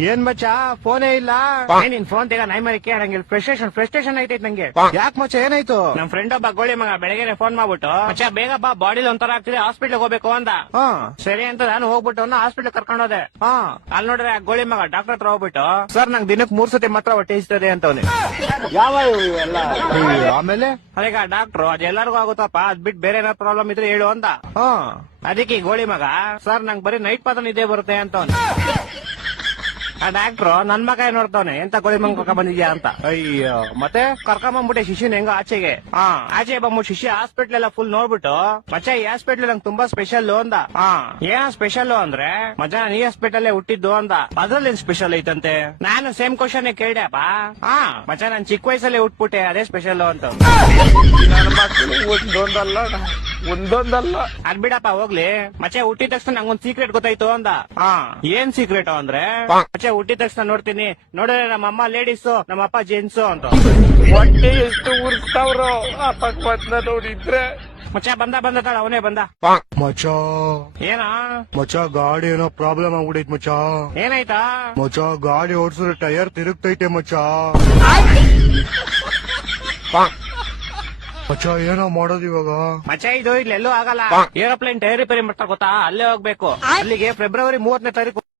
ಏನ್ ಮಚ್ಚ ಫೋನೇ ಇಲ್ಲ. ನಿನ್ ಫೋನ್ ತೆಗ ನೈ ಮರಿ ಕೇಳಂಗಿಲ್ಲ. ಫ್ರಸ್ಟ್ರೇಷನ್ ಐತೈತ್ ನಂಗೆ. ಯಾಕೆ ಮಚ್ಚ ಏನಾಯ್ತು? ನಮ್ ಫ್ರೆಂಡ್ ಒಬ್ಬ ಗೋಳಿ ಮಗ ಬೆಳಗ್ಗೆ ಫೋನ್ ಮಾಡ್ಬಿಟ್ಟು ಮಚ್ಚ ಬೇಗ ಬಾ ಬಾಡಿಲಿ ಒಂಥರ ಆಗ್ತಿದೆ ಹಾಸ್ಪಿಟ್ಲ್ ಹೋಗ್ಬೇಕು ಅಂದ. ಸರಿ ಅಂತ ನಾನು ಹೋಗ್ಬಿಟ್ಟು ಹಾಸ್ಪಿಟ್ಲ್ ಕರ್ಕೊಂಡು ಹೋದೆ. ಅಲ್ಲಿ ನೋಡ್ರೆ ಗೋಳಿ ಮಗ ಡಾಕ್ಟರ್ ಹತ್ರ ಹೋಗ್ಬಿಟ್ಟು ಸರ್ ನಂಗೆ ದಿನಕ್ಕೆ 3 ಸತಿ ಮಾತ್ರ ಹೊಟ್ಟೆ ಇಸ್ತದೆ ಅಂತವನೆ. ಯಾವ ಎಲ್ಲ ಆಮೇಲೆ ಅದೀಗ ಡಾಕ್ಟ್ರು ಅದೆಲ್ಲರಿಗೂ ಆಗುತ್ತಪ್ಪ ಅದ್ ಬಿಟ್ಟು ಬೇರೆ ಏನಾದ್ರು ಪ್ರಾಬ್ಲಮ್ ಇದ್ರೆ ಹೇಳು ಅಂದ. ಅದಕ್ಕೆ ಈ ಗೋಳಿ ಮಗ ಸರ್ ನಂಗೆ ಬರೀ ನೈಟ್ ಪಾತ್ರ ನಿದ್ದೆ ಬರುತ್ತೆ ಅಂತವನೆ. ಆ ಡಾಕ್ಟ್ರು ನನ್ ಮಗ ನೋಡ್ತಾವನೆ ಎಂತ ಗೋಳಿ ಮಗ ಕರ್ಕೊಂಡ್ ಬಂದಿದ್ಯಾ ಅಂತ. ಅಯ್ಯೋ ಮತ್ತೆ ಕರ್ಕೊಂಬಂದ್ಬಿಟ್ಟೆ ಶಿಷ್ಯನ್ ಹೆಂಗ ಆಚೆಗೆ. ಆಚೆ ಬಂದ್ಬಿಟ್ಟು ಶಿಷ್ಯ ಹಾಸ್ಪಿಟ್ಲ್ ಎಲ್ಲ ಫುಲ್ ನೋಡ್ಬಿಟ್ಟು ಮಚ್ಚ ಈ ಹಾಸ್ಪಿಟ್ಲ್ ನಂಗೆ ತುಂಬಾ ಸ್ಪೆಷಲ್ ಅಂದ. ಏನ ಸ್ಪೆಷಲ್ ಅಂದ್ರೆ ಮಜಾ ನೀ ಹಾಸ್ಪಿಟಲ್ ಹುಟ್ಟಿದ್ದು ಅಂದ. ಅದ್ರಲ್ಲಿ ಸ್ಪೆಷಲ್ ಐತಂತೆ. ನಾನು ಸೇಮ್ ಕ್ವಶನ್ ಕೇಳ್ದೆಪ್ಪ. ಮಚ್ಚ ನಾನ್ ಚಿಕ್ಕ ವಯಸ್ಸಲ್ಲೇ ಹುಟ್ಬಿಟ್ಟೆ ಅದೇ ಸ್ಪೆಷಲ್ ಅಂತ. ನನ್ನ ಮಕ್ಕಳು ಒಂದೊಂದಲ್ಲ ಅದ್ ಬಿಡಪ್ಪ ಹೋಗ್ಲಿ. ಮಚ್ಚ ಹುಟ್ಟಿದ ತಕ್ಷಣ ನಂಗೊಂದ್ ಸೀಕ್ರೆಟ್ ಗೊತ್ತಾಯ್ತು ಅಂದ. ಏನ್ ಸೀಕ್ರೆಟ್ ಅಂದ್ರೆ ಮಚ್ಚ ಹುಟ್ಟಿದ ತಕ್ಷಣ ನೋಡ್ತೀನಿ ನೋಡಿದ್ರೆ ನಮ್ಮ ಅಮ್ಮ ಲೇಡೀಸು ನಮ್ಮ ಅಪ್ಪ ಜೆಂಟ್ಸು ಅಂತ. ಹೊಟ್ಟೆ ಎಷ್ಟು ಉರ್ಸ್ತಾವ್ರು ಆ ಪಕ್ವತ್ನ ನೋಡಿದ್ರೆ. ಮಚ್ಚ ಬಂದ ತಾಳ ಅವನೇ ಬಂದ. ಮಚ್ಚ ಏನ ಮಚ್ಚ ಗಾಡಿ ಏನೋ ಪ್ರಾಬ್ಲಮ್ ಆಗ್ಬಿಡೈತ್ ಮಚ್ಚ. ಏನಾಯ್ತಾ? ಮಚ್ಚ ಗಾಡಿ ಓಡಿಸಿದ್ರೆ ಟೈರ್ ತಿರುಗ್ತೈತೆ ಮಚ್ಚ. ಮಚ್ಚ ಏನೋ ಮಾಡೋದು ಇವಾಗ? ಮಚ್ಚ ಇದು ಇಲ್ಲೆಲ್ಲೂ ಆಗಲ್ಲ. ಏರೋಪ್ಲೇನ್ ಟೈರ್ ರಿಪೇರಿ ಮಾಡ್ತಾ ಗೊತ್ತಾ? ಅಲ್ಲೇ ಹೋಗ್ಬೇಕು. ಅಲ್ಲಿಗೆ ಫೆಬ್ರವರಿ 30ನೇ ತಾರೀಕು